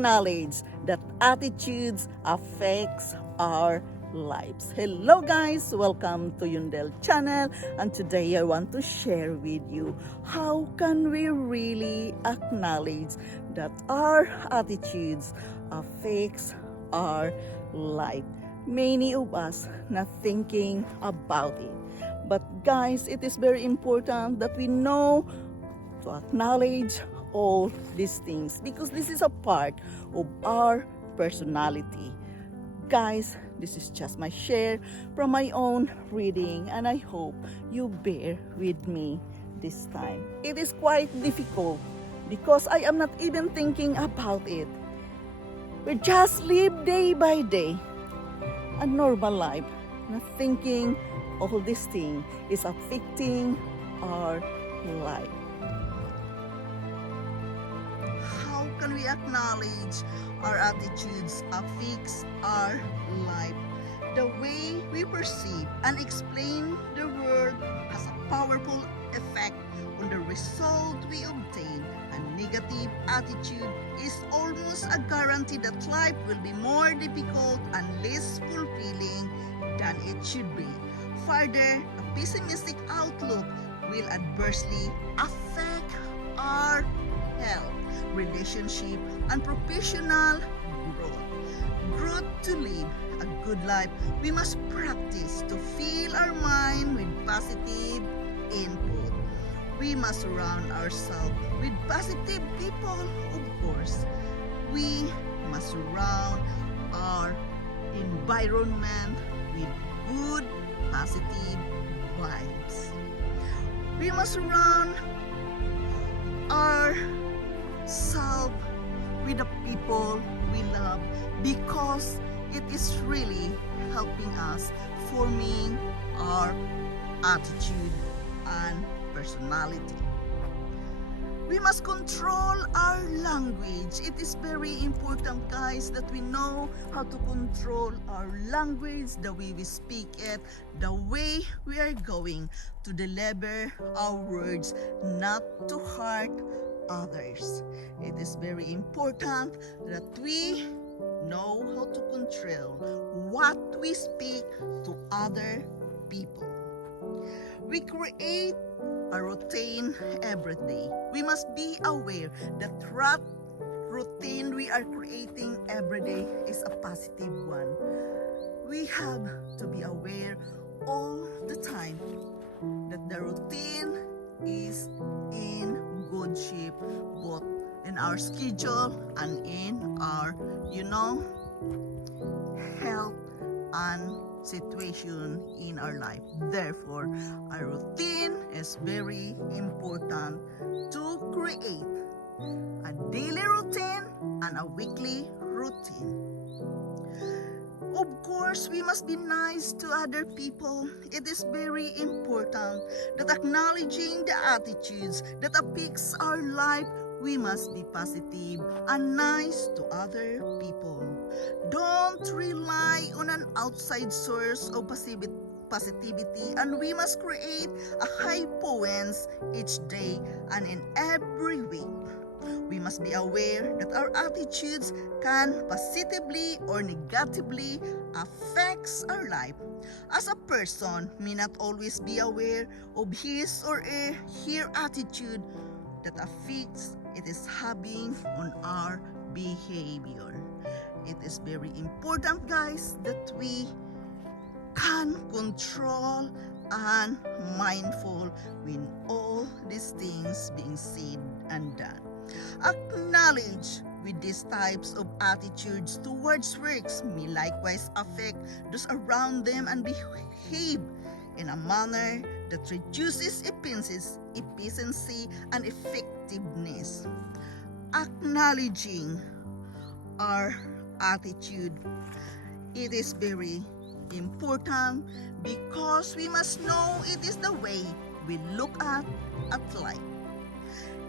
acknowledge that attitudes affects our lives. Hello guys, welcome to Untitled Channel, and today I want to share with you how can we really acknowledge that our attitudes affects our life. Many of us not thinking about it. But guys, it is very important that we know to acknowledge all these things because this is a part of our personality. Guys, this is just my share from my own reading, and I hope you bear with me this time. It is quite difficult because I am not even thinking about it. We just live day by day a normal life, not thinking all this thing is affecting our life. How can we acknowledge our attitudes affects our life? The way we perceive and explain the world has a powerful effect on the result we obtain. A negative attitude is almost a guarantee that life will be more difficult and less fulfilling than it should be. Further, a pessimistic outlook will adversely affect our health, relationship, and professional growth. Growth to live a good life, we must practice to fill our mind with positive input. We must surround ourselves with positive people, of course. We must surround our environment with good, positive vibes. We must surround ourselves with the people we love because it is really helping us forming our attitude and personality. We must control our language. It is very important, guys, that we know how to control our language, the way we speak it, the way we are going to deliver our words, not to hurt others. It is very important that we know how to control what we speak to other people. We create a routine every day. We must be aware that routine we are creating every day is a positive one. We have to be aware all the time that the routine is in good shape, both in our schedule and in our, health and situation in our life. Therefore, a routine is very important to create a daily routine and a weekly routine. Of course, we must be nice to other people. It is very important that acknowledging the attitudes that affects our life, we must be positive and nice to other people. Don't rely on an outside source of positivity, and we must create a high points each day and in every week. We must be aware that our attitudes can positively or negatively affect our life. As a person may not always be aware of his or her attitude that affects it is having on our behavior. It is very important, guys, that we can control and mindful when all these things being said and done. Acknowledge with these types of attitudes towards works may likewise affect those around them and behave in a manner that reduces efficiency and effectiveness. Acknowledging our attitude, it is very important because we must know it is the way we look at life.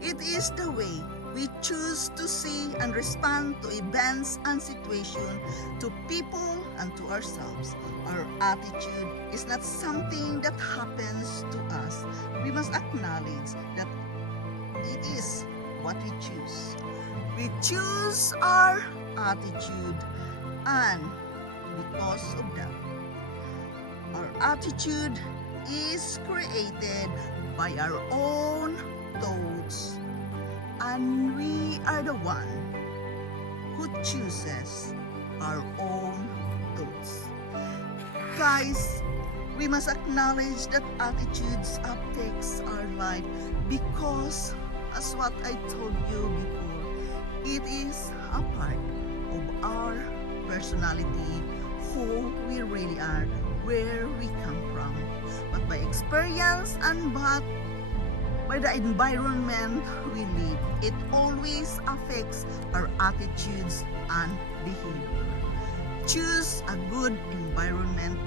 It is the way we choose to see and respond to events and situations, to people and to ourselves. Our attitude is not something that happens to us. We must acknowledge that it is what we choose. We choose our attitude, and because of that, our attitude is created by our own thoughts, and we are the one who chooses our own thoughts. Guys, we must acknowledge that attitudes affects our life because, as what I told you before, it is a part of our personality, who we really are, where we come from. But by experience and by the environment we live, it always affects our attitudes and behavior. Choose a good environment,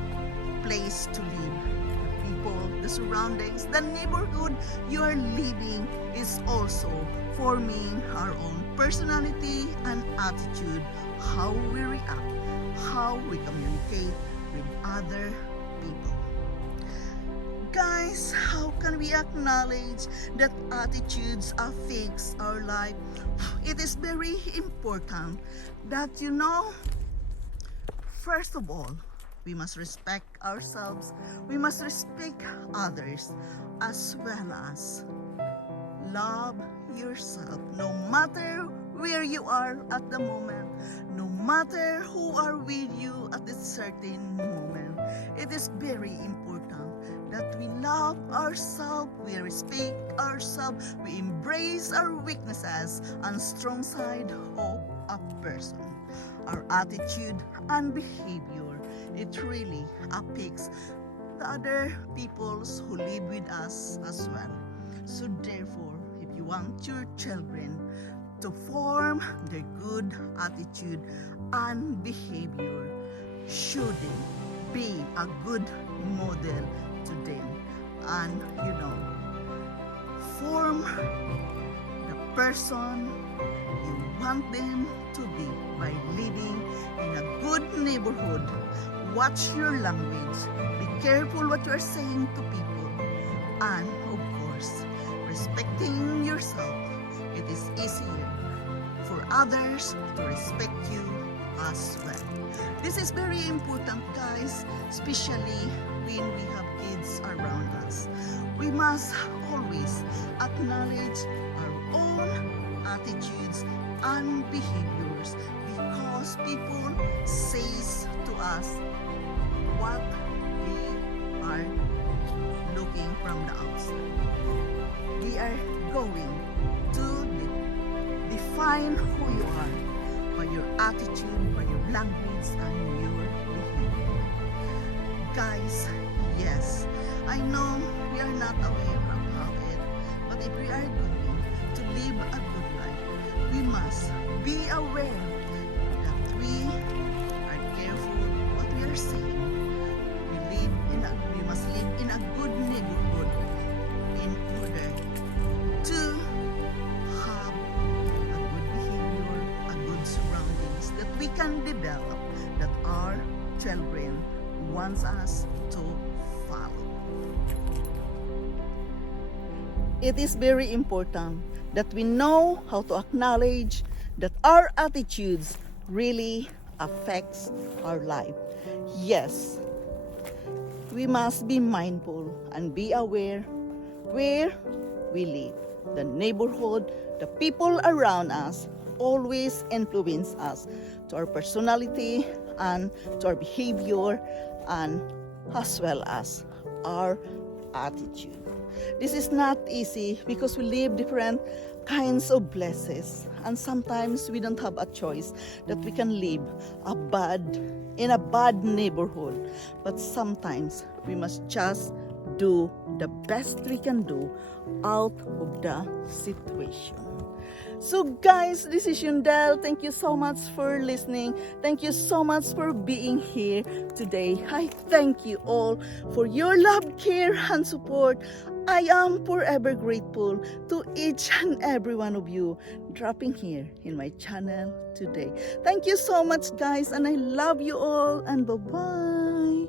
place to live. The people, the surroundings, the neighborhood you are living is also forming our own personality and attitude, how we react, how we communicate with other people. Guys, how can we acknowledge that attitudes affects our life? It is very important that first of all, we must respect ourselves, we must respect others, as well as love yourself, no matter where you are at the moment, no matter who are with you at this certain moment. It is very important that we love ourselves, we respect ourselves, we embrace our weaknesses and strong side of a person. Our attitude and behavior, it really affects the other peoples who live with us as well. So therefore, if you want your children to form their good attitude and behavior, should be a good model to them, and form the person you want them to be by living in a good neighborhood. Watch your language, be careful what you are saying to people, and of course, respecting yourself. It is easier for others to respect you as well. This is very important, guys, especially when we have kids around us. We must always acknowledge our own attitudes and behaviors, because people says to us what they are looking from the outside. They are going to define who you are by your attitude, by your language, and your behavior. Guys, yes, I know we are not aware about it, but if we are going to live a good life, we must be aware that we are careful what we are saying. We must live in a good neighborhood in order to have a good behavior, a good surroundings that we can develop, that our children wants us to follow. It is very important that we know how to acknowledge that our attitudes really affects our life. Yes, we must be mindful and be aware where we live. The neighborhood, the people around us always influence us to our personality and to our behavior, and as well as our attitude. This is not easy because we live different kinds of places, and sometimes we don't have a choice that we can live in a bad neighborhood, but sometimes we must just do the best we can do out of the situation. So guys, this is Yundel. Thank you so much for listening. Thank you so much for being here today. I thank you all for your love, care, and support. I am forever grateful to each and every one of you dropping here in my channel today. Thank you so much, guys, and I love you all, and bye-bye.